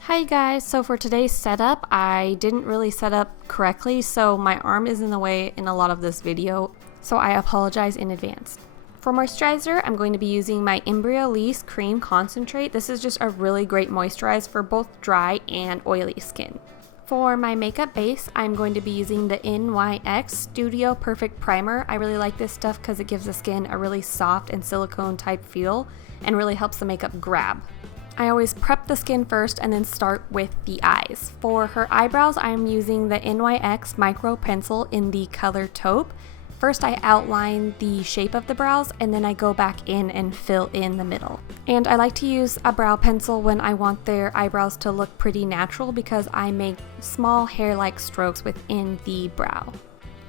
Hi guys, so for today's setup, I didn't really set up correctly, so my arm is in the way in a lot of this video, so I apologize in advance. For moisturizer, I'm going to be using my Embryolisse Cream Concentrate. This is just a really great moisturizer for both dry and oily skin. For my makeup base, I'm going to be using the NYX Studio Perfect Primer. I really like this stuff because it gives the skin a really soft and silicone type feel and really helps the makeup grab. I always prep the skin first and then start with the eyes. For her eyebrows, I'm using the NYX Micro Pencil in the color Taupe. First I outline the shape of the brows and then I go back in and fill in the middle. And I like to use a brow pencil when I want their eyebrows to look pretty natural because I make small hair-like strokes within the brow.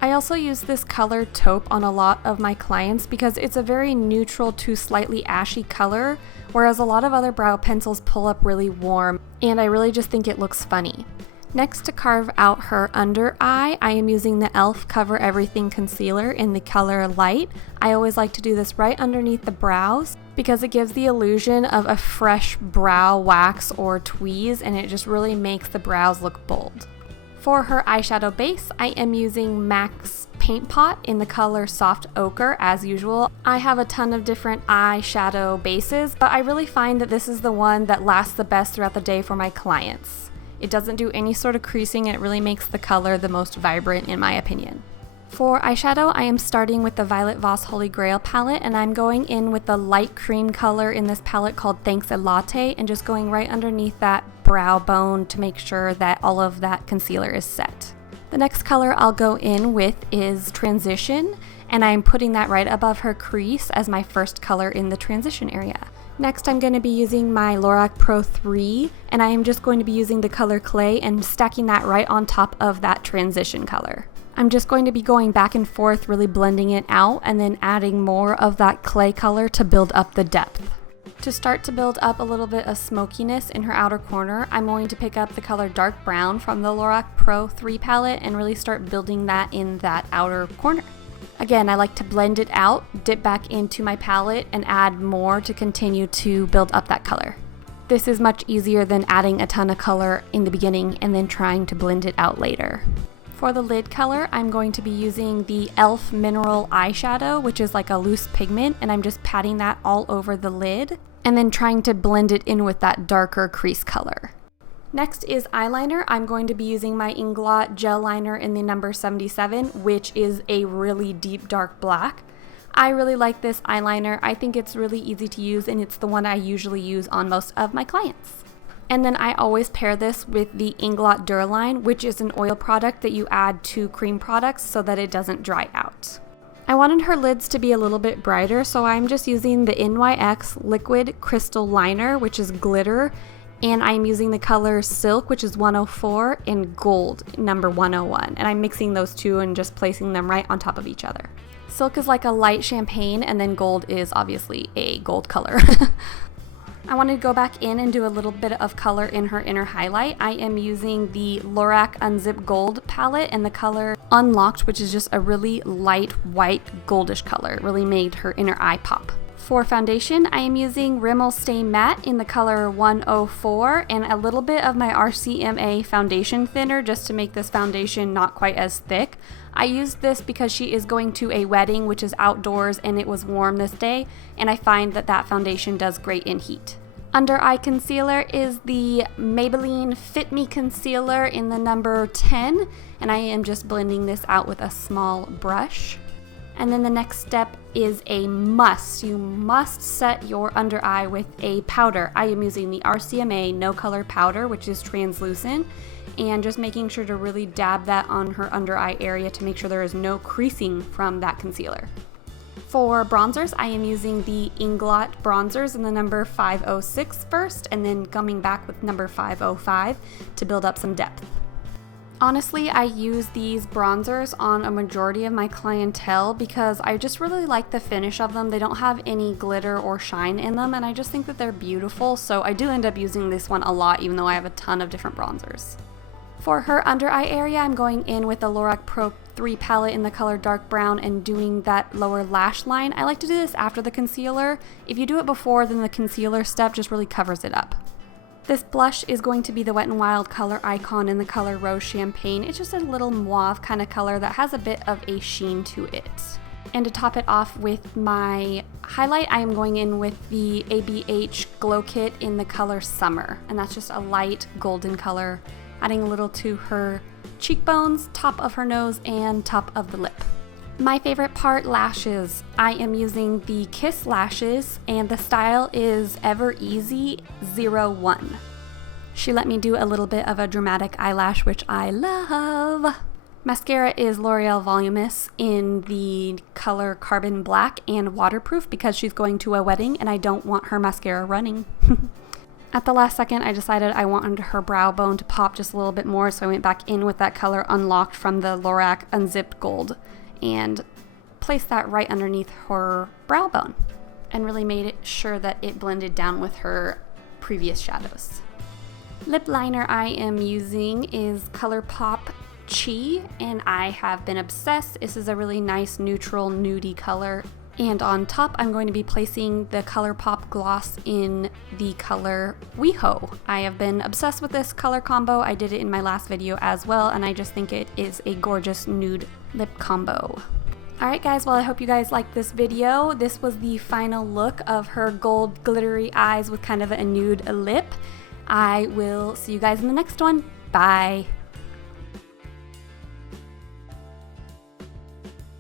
I also use this color Taupe on a lot of my clients because it's a very neutral to slightly ashy color, whereas a lot of other brow pencils pull up really warm, and I really just think it looks funny. Next, to carve out her under eye, I am using the e.l.f. Cover Everything Concealer in the color Light. I always like to do this right underneath the brows because it gives the illusion of a fresh brow wax or tweeze, and it just really makes the brows look bold. For her eyeshadow base, I am using MAC's Paint Pot in the color Soft Ochre as usual. I have a ton of different eyeshadow bases, but I really find that this is the one that lasts the best throughout the day for my clients. It doesn't do any sort of creasing, and it really makes the color the most vibrant in my opinion. For eyeshadow, I am starting with the Violet Voss Holy Grail palette, and I'm going in with the light cream color in this palette called Thanks a Latte, and just going right underneath that brow bone to make sure that all of that concealer is set. The next color I'll go in with is Transition, and I'm putting that right above her crease as my first color in the transition area. Next, I'm going to be using my Lorac Pro 3, and I am just going to be using the color Clay and stacking that right on top of that transition color. I'm just going to be going back and forth, really blending it out, and then adding more of that clay color to build up the depth. To start to build up a little bit of smokiness in her outer corner, I'm going to pick up the color Dark Brown from the Lorac Pro 3 palette and really start building that in that outer corner. Again, I like to blend it out, dip back into my palette, and add more to continue to build up that color. This is much easier than adding a ton of color in the beginning and then trying to blend it out later. For the lid color, I'm going to be using the e.l.f. Mineral Eyeshadow, which is like a loose pigment, and I'm just patting that all over the lid and then trying to blend it in with that darker crease color. Next is eyeliner. I'm going to be using my Inglot Gel Liner in the number 77, which is a really deep dark black. I really like this eyeliner. I think it's really easy to use, and it's the one I usually use on most of my clients. And then I always pair this with the Inglot Duraline, which is an oil product that you add to cream products so that it doesn't dry out. I wanted her lids to be a little bit brighter, so I'm just using the NYX Liquid Crystal Liner, which is glitter, and I'm using the color Silk, which is 104, and Gold, number 101. And I'm mixing those two and just placing them right on top of each other. Silk is like a light champagne, and then Gold is obviously a gold color. I wanted to go back in and do a little bit of color in her inner highlight. I am using the Lorac Unzip Gold palette and the color Unlocked, which is just a really light white goldish color. It really made her inner eye pop. For foundation, I am using Rimmel Stay Matte in the color 104 and a little bit of my RCMA foundation thinner just to make this foundation not quite as thick. I used this because she is going to a wedding, which is outdoors, and it was warm this day, and I find that that foundation does great in heat. Under eye concealer is the Maybelline Fit Me Concealer in the number 10, and I am just blending this out with a small brush. And then the next step is a must. You must set your under eye with a powder. I am using the RCMA No Color Powder, which is translucent, and just making sure to really dab that on her under eye area to make sure there is no creasing from that concealer. For bronzers, I am using the Inglot bronzers in the number 506 first, and then coming back with number 505 to build up some depth. Honestly, I use these bronzers on a majority of my clientele because I just really like the finish of them. They don't have any glitter or shine in them, and I just think that they're beautiful, so I do end up using this one a lot even though I have a ton of different bronzers. For her under eye area, I'm going in with the Lorac Pro 3 palette in the color Dark Brown and doing that lower lash line. I like to do this after the concealer. If you do it before, then the concealer step just really covers it up. This blush is going to be the Wet n Wild color Icon in the color Rose Champagne. It's just a little mauve kind of color that has a bit of a sheen to it. And to top it off with my highlight, I am going in with the ABH Glow Kit in the color Summer. And that's just a light golden color, adding a little to her cheekbones, top of her nose, and top of the lip. My favorite part, lashes. I am using the Kiss lashes and the style is Ever Easy 01. She let me do a little bit of a dramatic eyelash, which I love. Mascara is L'Oreal Voluminous in the color Carbon Black and waterproof because she's going to a wedding and I don't want her mascara running. At the last second, I decided I wanted her brow bone to pop just a little bit more, so I went back in with that color Unlocked from the Lorac Unzipped Gold and placed that right underneath her brow bone and really made it sure that it blended down with her previous shadows. Lip liner I am using is ColourPop Chi, and I have been obsessed. This is a really nice neutral nudie color. And on top, I'm going to be placing the ColourPop gloss in the color WeHo. I have been obsessed with this color combo. I did it in my last video as well, and I just think it is a gorgeous nude lip combo. Alright guys, well I hope you guys liked this video. This was the final look of her gold glittery eyes with kind of a nude lip. I will see you guys in the next one. Bye!